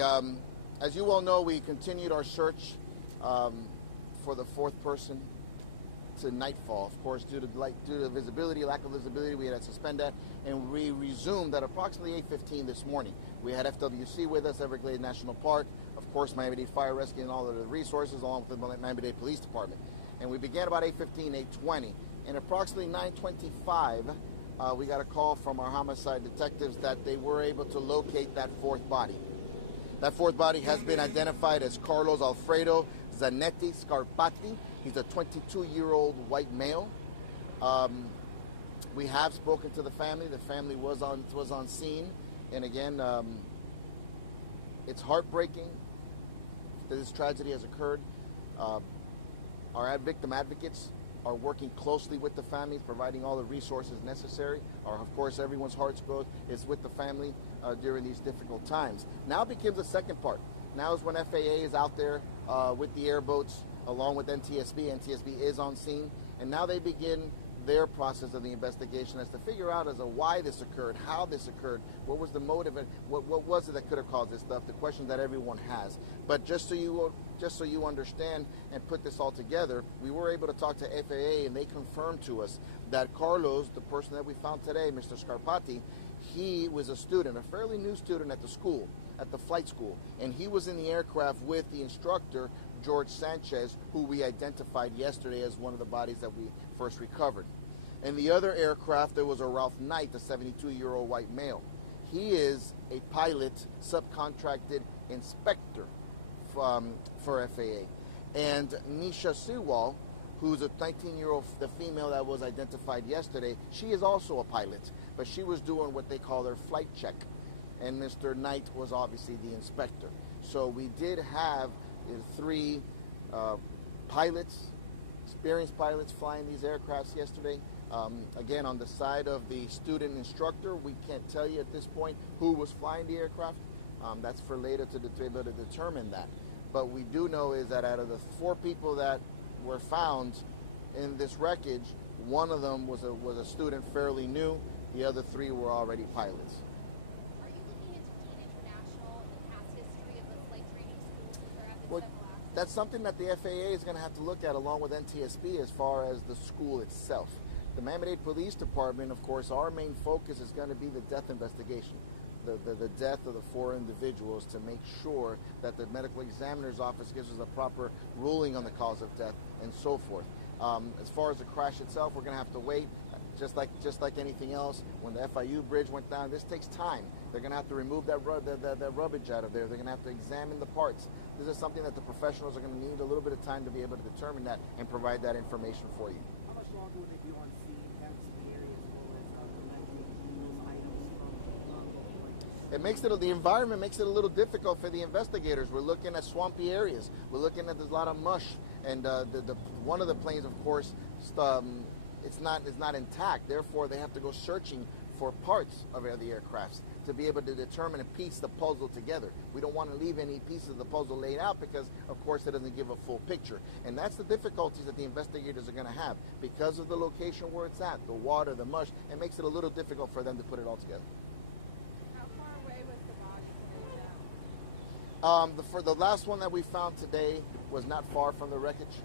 As you all know, we continued our search for the fourth person to nightfall. Of course, due to visibility, lack of visibility, we had to suspend that, and we resumed at approximately 8:15 this morning. We had FWC with us, Everglades National Park, of course, Miami-Dade Fire Rescue, and all of the resources, along with the Miami-Dade Police Department. And we began about 8:15, 8:20, and approximately 9:25. We got a call from our homicide detectives that they were able to locate that fourth body. That fourth body has been identified as Carlos Alfredo Zanetti Scarpati. He's a 22-year-old white male. We have spoken to the family. The family was on scene, and again, it's heartbreaking that this tragedy has occurred. Our victim advocates are working closely with the families, providing all the resources necessary. Of course, everyone's hearts goes is with the family during these difficult times. Now begins the second part. Now is when FAA is out there with the airboats, along with NTSB. NTSB is on scene, and now they begin their process of the investigation as to figure out as to why this occurred, how this occurred, what was the motive, and what was it that could have caused this stuff, the questions that everyone has. But just so you understand and put this all together, we were able to talk to FAA, and they confirmed to us that Carlos, the person that we found today, Mr. Scarpati, he was a student, a fairly new student at the school, at the flight school, and he was in the aircraft with the instructor, George Sanchez, who we identified yesterday as one of the bodies that we first recovered. In the other aircraft, there was a Ralph Knight, a 72-year-old white male. He is a pilot, subcontracted inspector for FAA. And Nisha Sewall, who's a 19-year-old, the female that was identified yesterday, she is also a pilot, but she was doing what they call their flight check. And Mr. Knight was obviously the inspector. So we did have three pilots, experienced pilots, flying these aircrafts yesterday. Again, on the side of the student instructor, we can't tell you at this point who was flying the aircraft. That's for later to be able to determine that. But we do know is that out of the four people that were found in this wreckage, one of them was a student fairly new. The other three were already pilots. Are you looking into Dean International, the past history of the flight training schools for FA7 Well, that's something that the FAA is going to have to look at along with NTSB as far as the school itself. The Miami-Dade Police Department, of course, our main focus is going to be the death investigation, the death of the four individuals, to make sure that the medical examiner's office gives us a proper ruling on the cause of death and so forth. As far as the crash itself, we're going to have to wait. Just like anything else, when the FIU bridge went down, this takes time. They're going to have to remove that rubbish out of there. They're going to have to examine the parts. This is something that the professionals are going to need a little bit of time to be able to determine that and provide that information for you. How much longer would they be on scene, canvassing the area as well as collecting those items from The environment makes it a little difficult for the investigators. We're looking at swampy areas. We're looking at there's a lot of mush, and one of the planes, of course, it's not intact. Therefore, they have to go searching for parts of the aircrafts to be able to determine and piece the puzzle together. We don't want to leave any pieces of the puzzle laid out because, of course, it doesn't give a full picture. And that's the difficulties that the investigators are going to have. Because of the location where it's at, the water, the mush, it makes it a little difficult for them to put it all together. How far away was the body? For the last one that we found today was not far from the wreckage.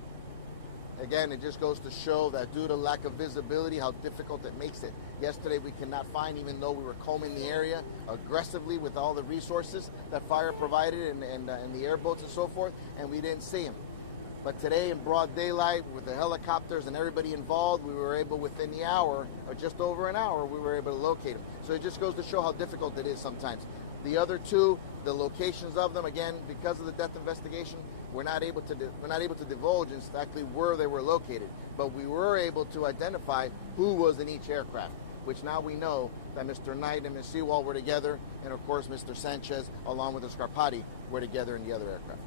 Again, it just goes to show that due to lack of visibility, how difficult it makes it. Yesterday, we could not find, even though we were combing the area aggressively with all the resources that fire provided and the airboats and so forth, and we didn't see him. But today, in broad daylight, with the helicopters and everybody involved, we were able, within the hour, or just over an hour, we were able to locate him. So it just goes to show how difficult it is sometimes. The other two, the locations of them, again, because of the death investigation, we're not able to divulge exactly where they were located, but we were able to identify who was in each aircraft, which now we know that Mr. Knight and Ms. Sewall were together, and of course Mr. Sanchez, along with the Scarpati, were together in the other aircraft.